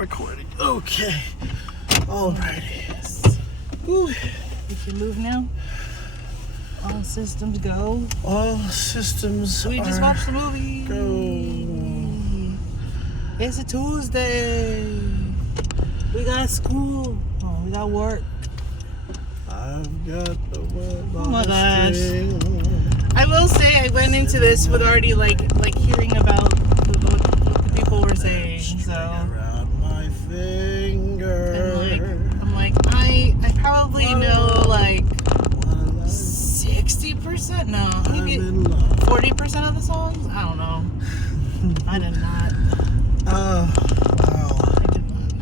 recording. Okay. Alrighty. Yes. Whew. We can move now. All systems go. All systems We just are watched the movie. go. It's a Tuesday. We got school. Oh, we got work. I've got the word Oh on my the gosh. string. I will say I went into this with already like hearing about what the people were saying. String So around my finger. I'm like I probably know like 60%. No, I'm maybe in love. 40% of the songs. I don't know. I did not. Oh, wow. I did not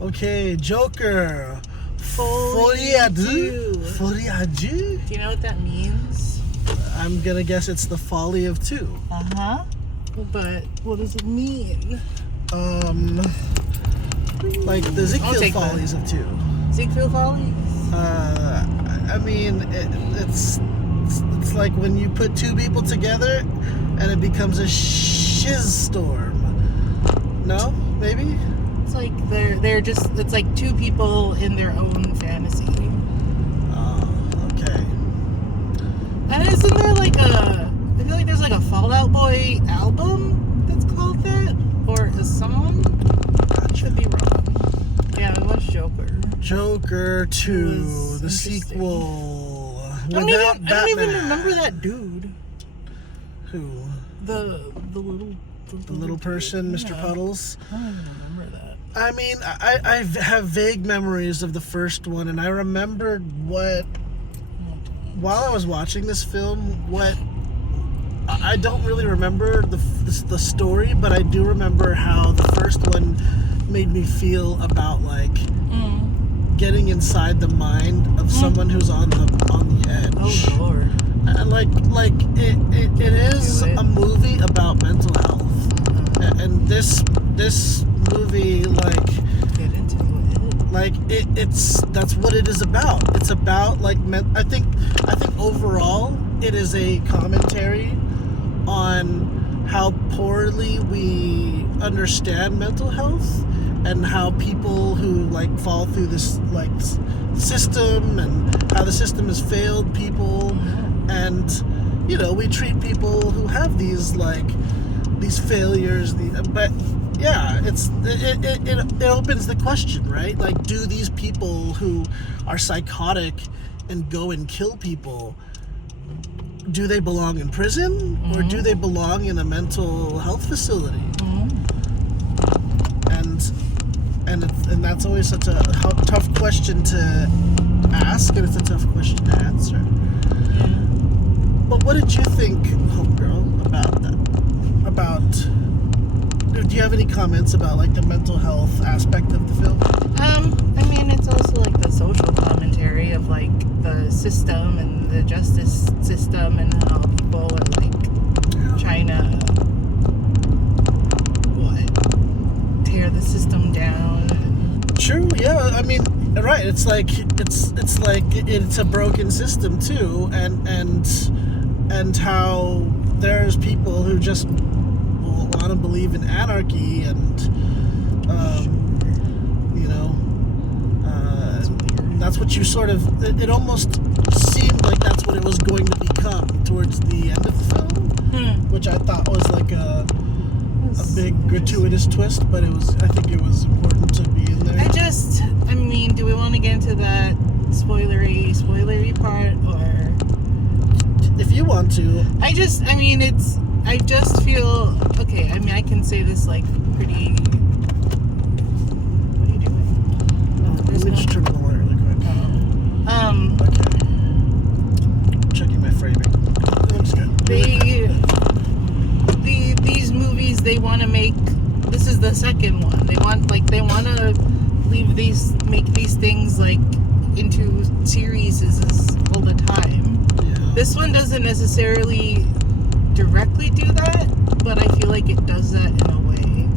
know. Okay, Joker. Folie à deux. deux. Folie à deux. Do you know what that means? I'm gonna guess it's the folly of two. Uh-huh. But what does it mean? Like the I'll Ziegfeld take follies of two. Ziegfeld Follie? I mean, it's like when you put two people together and it becomes a shizstorm. No? Maybe? It's like they're just, it's like two people in their own fantasy. Oh, okay. And isn't there like I feel like there's like a Fall Out Boy album that's called that? Or a song? I could be wrong. Yeah, I watched Joker. Joker 2, was the interesting. sequel. I don't Without even Batman. remember that dude. Who? The little person, Mr. Yeah. Puddles? I don't even remember that. I mean, I have vague memories of the first one, and I remembered what, while I was watching this film, what, I don't really remember the story, but I do remember how the first one made me feel about, like, getting inside the mind of someone who's on the edge. Oh Lord. And like it is Do it. a movie about mental health, and this movie Get into it. it's that's what it is about. It's about like I think overall it is a commentary on how poorly we understand mental health and how people who like fall through this like system and how the system has failed people. And you know, we treat people who have these failures, but yeah, it opens the question, right? Like, do these people who are psychotic and go and kill people, do they belong in prison or do they belong in a mental health facility? And that's always such a tough question to ask, and it's a tough question to answer. But what did you think, homegirl, about that? Do you have any comments about like the mental health aspect of the film? I mean, it's also like the social commentary of like the system and the justice system and how people are like trying to tear the system down. True, yeah. I mean, right. It's like it's a broken system too, and how there's people who just want to believe in anarchy and you know, that's what you sort of. It almost seemed like that's what it was going to become towards the end of the film, which I thought was like a big gratuitous twist, but I think it was important to be in there. I mean, do we want to get into that spoilery part, or if you want to? I just feel okay. I mean, I can say this like pretty. What are you doing? Let me just turn on the light really quick. Okay. Checking my framing. Looks good. These movies, they want to make. This is the second one. They want to make these things like into series all the time. Yeah. This one doesn't necessarily directly do that, but I feel like it does that in a way.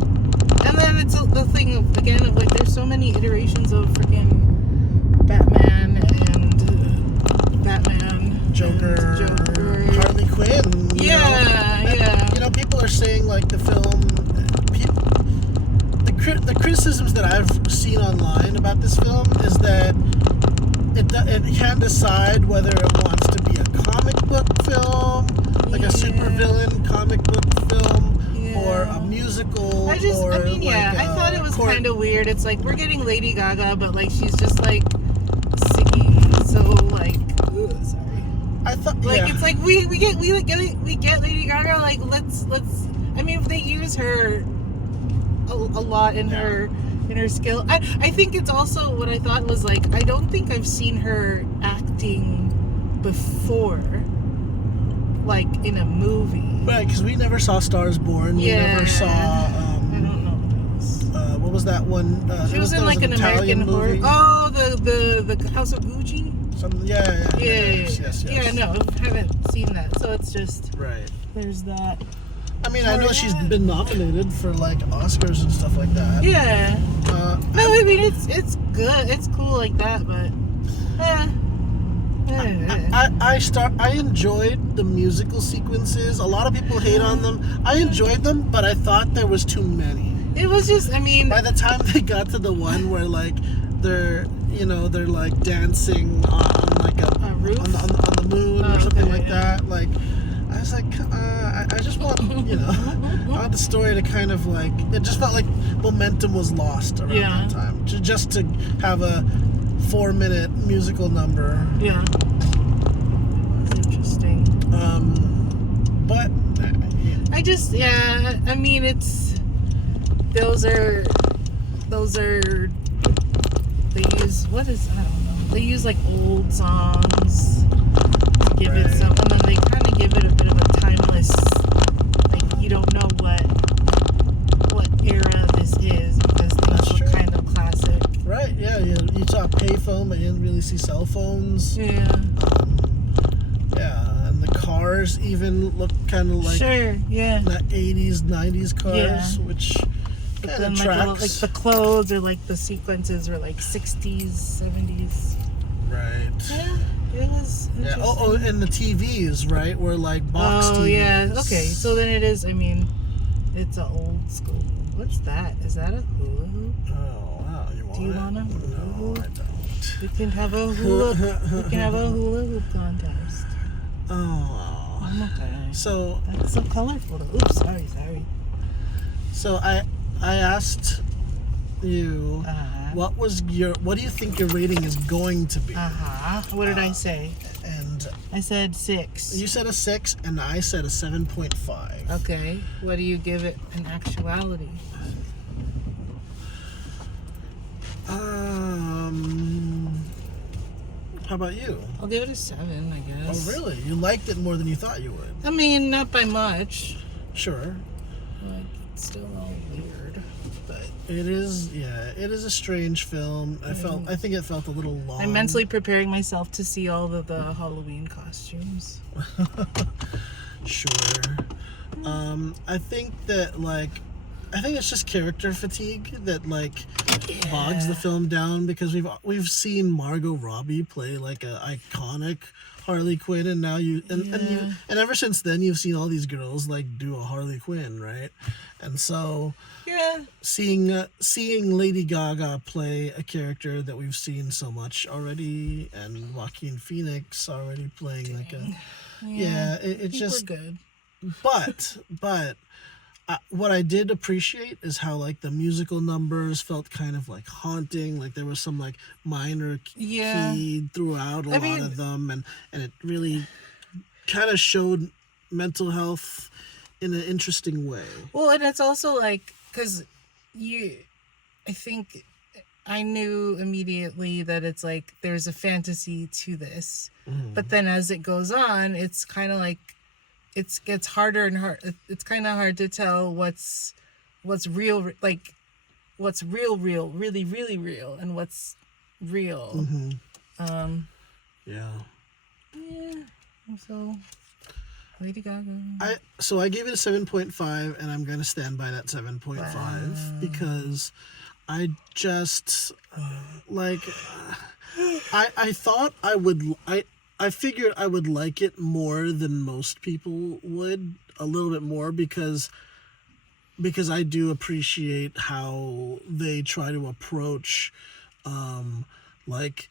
And then it's the thing of, again, of like there's so many iterations of freaking Batman and Joker, and Harley Quinn. You know? Yeah. You know, people are saying like the film, the the criticisms that I've seen online about this film is that it can't decide whether it wants to be a comic book film, like a supervillain comic book film, or a musical. I thought it was kind of weird. It's like we're getting Lady Gaga, but like she's just like singing so like. Sorry. I thought it's like we get Lady Gaga. Like let's. I mean, if they use her a lot in her skill. I think it's also what I thought was like, I don't think I've seen her acting before, like in a movie. Right, because we never saw Stars Born. We never saw. I don't know what else. What was that one? She was in like an American horror. Oh, the House of Gucci. Yes. Yeah, no, I haven't seen that. So it's just right. There's that. I mean, I know she's been nominated for like Oscars and stuff like that. Yeah. No, I mean it's good. It's cool like that, but. I enjoyed the musical sequences. A lot of people hate on them. I enjoyed them, but I thought there was too many. It was just, I mean, by the time they got to the one where like they're like dancing on like a roof on the moon or something like that, like I was like, I just want, I want the story to kind of like, it just felt like momentum was lost around that time. Just to have a 4-minute musical number. Yeah. Interesting. But I just, I mean, it's, those are, they use, I don't know, they use like old songs to give it some, and then they kind of give it a bit of a timeless, like you don't know what era this is because things look kind of classic. Right, yeah, you saw a payphone, but you didn't really see cell phones. Yeah. And the cars even look kind of like that 80s, 90s cars, which kind of tracks. Like the clothes or like the sequences were like 60s, 70s. Right. Yeah, it was interesting. Oh, and the TVs, right, were like box TVs. Oh, yeah. Okay, so then it is, I mean, it's an old school. What's that? Is that a hula hoop? Oh, wow. Do you want a hula hoop? No, I don't. We can have a hula hoop contest. Oh. Okay. So that's so colorful. Oops, sorry. So I asked you what do you think your rating is going to be? What did I say? And I said 6. You said a 6 and I said a 7.5. Okay. What do you give it in actuality? How about you? I'll give it a 7, I guess. Oh, really? You liked it more than you thought you would? I mean, not by much. Sure. Like, it's still all weird, but it is a strange film. I think it felt a little long. I'm mentally preparing myself to see all of the Halloween costumes. Sure. I think it's just character fatigue that like bogs the film down, because we've seen Margot Robbie play like a iconic Harley Quinn, and now and ever since then you've seen all these girls like do a Harley Quinn, right? And so seeing Lady Gaga play a character that we've seen so much already, and Joaquin Phoenix already playing like it just good. But what I did appreciate is how like the musical numbers felt kind of like haunting. Like there was some like minor key throughout a lot of them, and it really kind of showed mental health in an interesting way. Well, and it's also like, because I think I knew immediately that it's like there's a fantasy to this, but then as it goes on, it's kind of like it gets harder and hard. It's kind of hard to tell what's real, like what's really real, and what's real. So Lady Gaga. I gave it a 7.5, and I'm gonna stand by that 7.5 because I just I thought I figured I would like it more than most people would, a little bit more, because because I do appreciate how they try to approach, like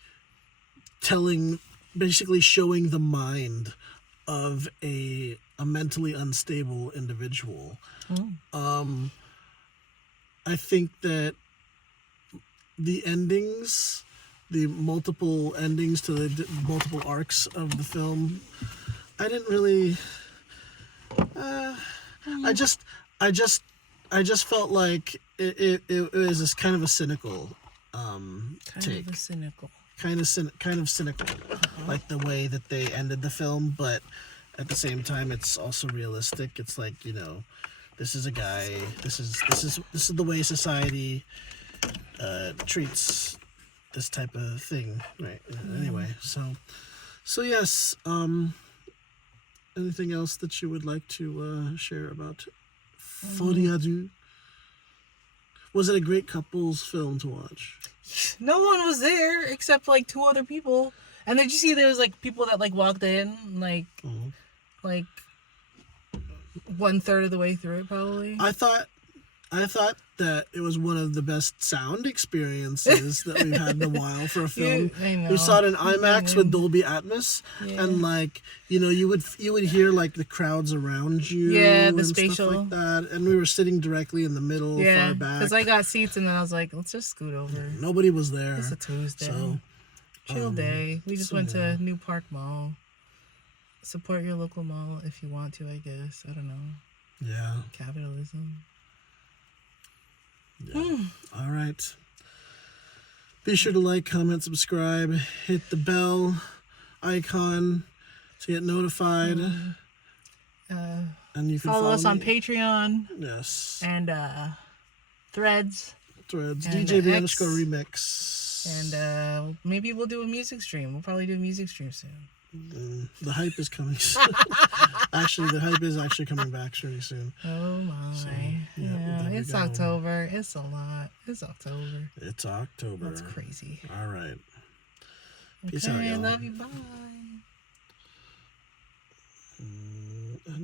basically showing the mind of a mentally unstable individual. I think that the endings, the multiple endings to the multiple arcs of the film, I didn't really. I just felt like it was this kind of a cynical take. Kind of cynical, like the way that they ended the film, but at the same time, it's also realistic. It's like, this is a guy. This is the way society treats this type of thing, right? Anyway, so yes. Anything else that you would like to share about Folie? Was it a great couples film to watch? No one was there except like 2 other people. And then you see there was like people that like walked in like 1/3 of the way through it probably. I thought that it was one of the best sound experiences that we've had in a while for a film. We saw it in IMAX with Dolby Atmos, and like you would hear like the crowds around you, the and spatial stuff like that. And we were sitting directly in the middle, far back. Because I got seats, and then I was like, let's just scoot over. Nobody was there. It's a Tuesday, so chill day. We just went to New Park Mall. Support your local mall if you want to. I guess I don't know. Yeah. Capitalism. Yeah. All right. Be sure to like, comment, subscribe, hit the bell icon to get notified. And you can follow us me. on Patreon. Yes. And Threads. And DJB_remix. And maybe we'll do a music stream. We'll probably do a music stream soon. The hype is coming soon. Actually, the hype is actually coming back pretty soon. Oh my. So, it's October. It's a lot. It's October. It's October. That's crazy. All right. Okay, Peace out, y'all. Love you. Bye.